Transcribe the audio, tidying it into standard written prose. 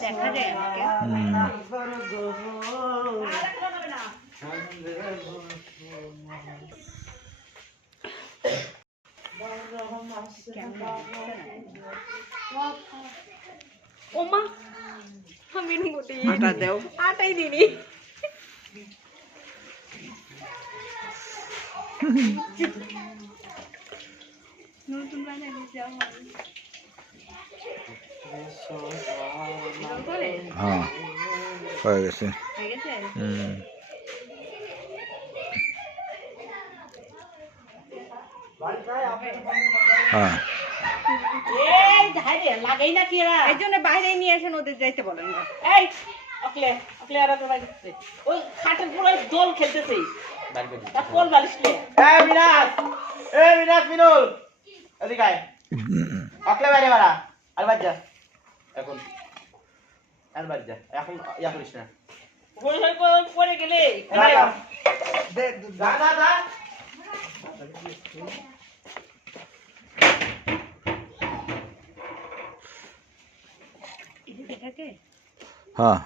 দেখা যায় আমাকে ওমা আমি মোটে আটা দাও আটাই দিনি নতুন বানাই যাও হ্যাঁ হয়ে গেছে হ্যাঁ লাগাই না কি এই জন্য বাইরে নিয়ে আসেন ওদের যাইতে বলেন না এই অকলে অকলে আর তো বাইরে ওই খাটের পুরো দোল খেলতেছে তা কোল বালিশ কে এই মিনাস মিনুল এদিকে আয় অকলে বাইরে বাড়া আর বাদ যা এখন আর বাদ যা এখন ইয়া করিস না ওই পরে গেলে দে যা যা যা হ্যাঁ